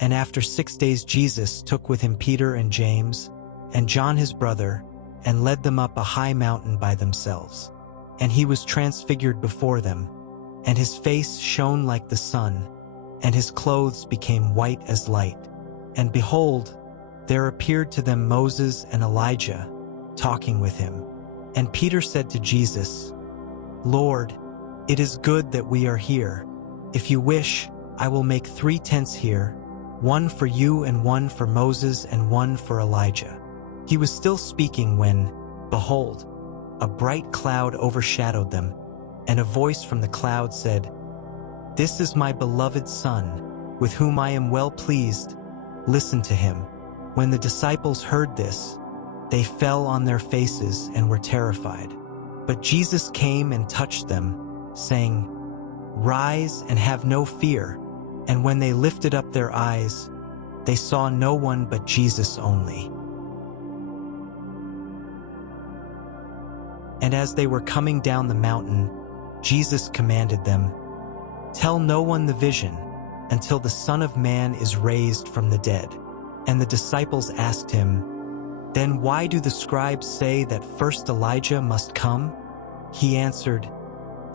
And after 6 days Jesus took with him Peter and James and John his brother, and led them up a high mountain by themselves. And he was transfigured before them, and his face shone like the sun, and his clothes became white as light. And behold, there appeared to them Moses and Elijah, talking with him. And Peter said to Jesus, "Lord, it is good that we are here. If you wish, I will make 3 tents here, one for you and one for Moses and one for Elijah." He was still speaking when, behold, a bright cloud overshadowed them, and a voice from the cloud said, "This is my beloved Son, with whom I am well pleased. Listen to him." When the disciples heard this, they fell on their faces and were terrified. But Jesus came and touched them, saying, "Rise and have no fear." And when they lifted up their eyes, they saw no one but Jesus only. And as they were coming down the mountain, Jesus commanded them, "Tell no one the vision until the Son of Man is raised from the dead." And the disciples asked him, "Then why do the scribes say that first Elijah must come?" He answered,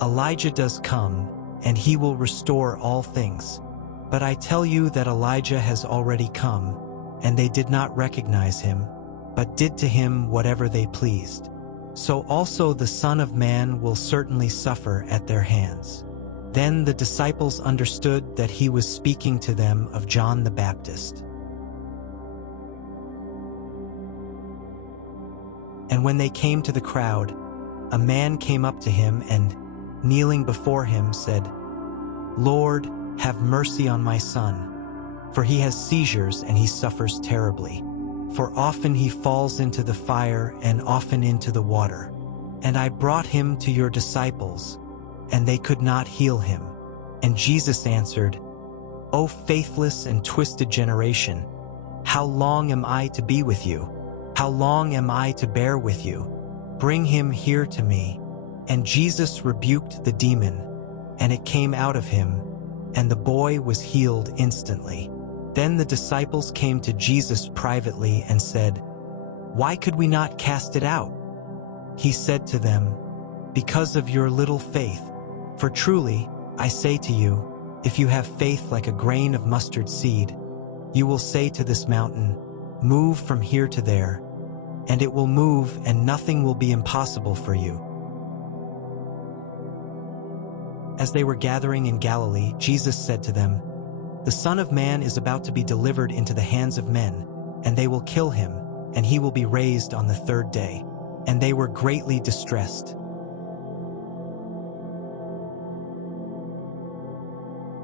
"Elijah does come, and he will restore all things. But I tell you that Elijah has already come, and they did not recognize him, but did to him whatever they pleased. So also the Son of Man will certainly suffer at their hands." Then the disciples understood that he was speaking to them of John the Baptist. And when they came to the crowd, a man came up to him and, kneeling before him, said, "Lord, have mercy on my son, for he has seizures and he suffers terribly. For often he falls into the fire and often into the water. And I brought him to your disciples, and they could not heal him." And Jesus answered, "O faithless and twisted generation, how long am I to be with you? How long am I to bear with you? Bring him here to me." And Jesus rebuked the demon, and it came out of him, and the boy was healed instantly. Then the disciples came to Jesus privately and said, "Why could we not cast it out?" He said to them, "Because of your little faith. For truly, I say to you, if you have faith like a grain of mustard seed, you will say to this mountain, 'Move from here to there,' and it will move, and nothing will be impossible for you." As they were gathering in Galilee, Jesus said to them, "The Son of Man is about to be delivered into the hands of men, and they will kill him, and he will be raised on the 3rd day." And they were greatly distressed.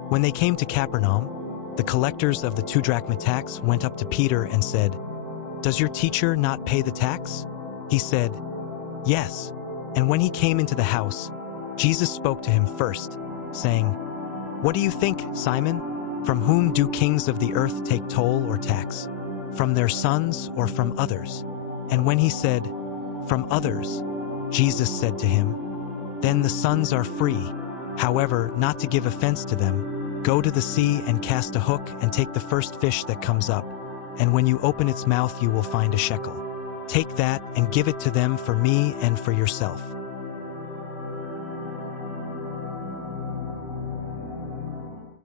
When they came to Capernaum, the collectors of the 2 drachma tax went up to Peter and said, "Does your teacher not pay the tax?" He said, "Yes." And when he came into the house, Jesus spoke to him first, saying, "What do you think, Simon? From whom do kings of the earth take toll or tax? From their sons or from others?" And when he said, "From others," Jesus said to him, "Then the sons are free. However, not to give offense to them, go to the sea and cast a hook and take the first fish that comes up, and when you open its mouth you will find a shekel. Take that and give it to them for me and for yourself.